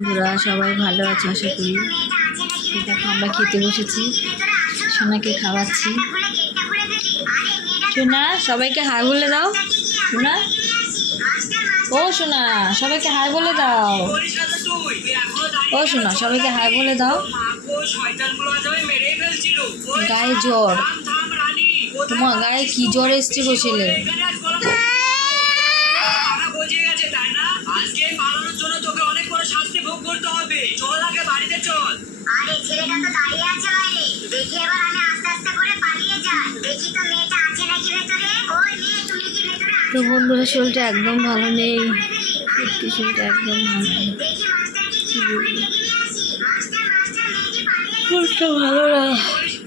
বন্ধুরা সবাই ভালো আছে আশা করি। দেখো আমরা খেতে বসেছি, সোনাকে খাওয়াচ্ছি। সোনা সবাইকে হাই বলে দাও। সোনা, ও সোনা সবাইকে হাই বলে দাও। ও সোনা সবাইকে হাই বলে দাও। গায়ে জ্বর, তোমার গায়ে কি জ্বর এসছে গো ছেলে? তো বন্ধুরা শরীরটা একদম ভালো নেই, শরীরটা একদম ভালো নেই, শরীরটা ভালো না,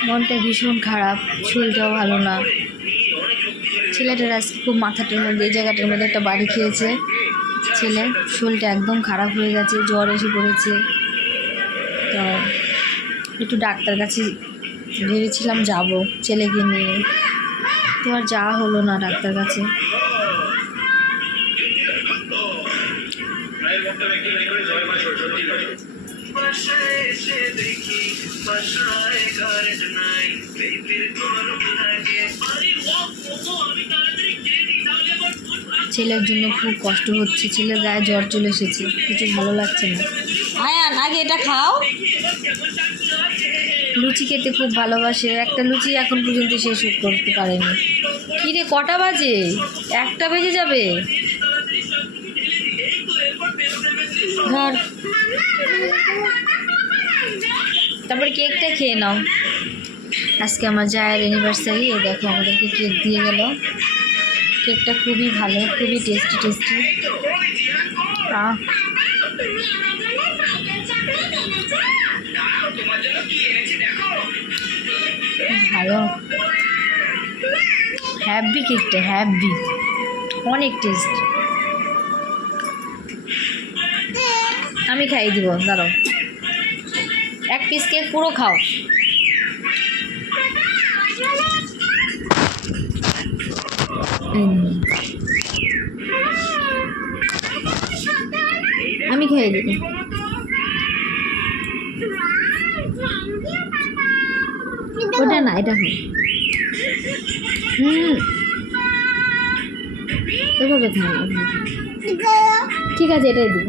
মনটা ভীষণ খারাপ, শরীরটাও ভালো না। ছেলেটার আজকে খুব মাথাটার মধ্যে, এই জায়গাটার মধ্যে একটা বাড়ি খেয়েছে ছেলে, শরীরটা একদম খারাপ হয়ে গেছে, জ্বর এসে পড়েছে। তো একটু ডাক্তার কাছে ভেবেছিলাম যাব ছেলেকে নিয়ে, তো আর যাওয়া হলো না ডাক্তার কাছে। ছেলের জন্য খুব কষ্ট হচ্ছে, ছেলের গায়ে জ্বর চলে এসেছে, কিছু ভালো লাগছে না। আয়ান আগে এটা খাও। লুচি খেতে খুব ভালোবাসে, একটা লুচি এখন পর্যন্ত শেষ করতে পারেনি। কি রে, কটা বাজে? 1টা বেজে যাবে। ধর, তারপরে কেকটা খেয়ে নাও। আজকে আমার জায়ের অ্যানিভার্সারি, এই দেখো আমাদেরকে কেক দিয়ে গেল। কেকটা খুবই ভালো, খুবই টেস্টি টেস্টি। ভালো, হ্যাপি কেকটা, হ্যাপি, অনেক টেস্ট। আমি খাইয়ে দিব, দাঁড়াও। 1 পিস কেক পুরো খাও। আমি খাইয়ে দেব। ওটা না, এটা খাও। এভাবে খাও, ঠিক আছে, এটাই দিব।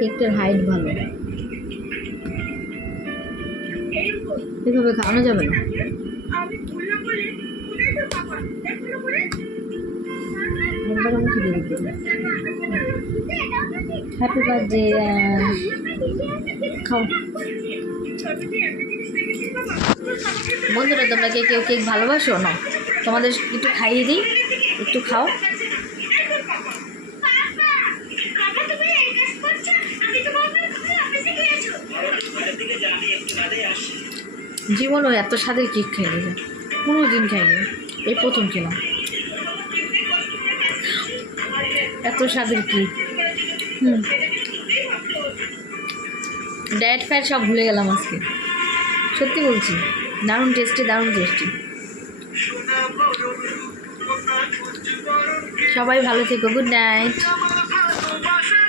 কেকটার হাইট ভালো, এভাবে খাওয়ানো যাবে না। একবার আমাকে দিয়ে দিতে। হ্যাপি বার্থডে, খাও। বন্ধুরা তোমরা কে কেউ কেক ভালোবাসো না? তোমাদের একটু খাইয়ে দিই, একটু খাও। জীবনও এত স্বাদের কেক খাইনি, কোনো দিন খাইনি, এই প্রথম খেলাম এত স্বাদের কেক। ডায়েট ফ্যাট সব ভুলে গেলাম আজকে, সত্যি বলছি, দারুণ টেস্টি, দারুণ টেস্টি। সবাই ভালো থেকো, গুড নাইট।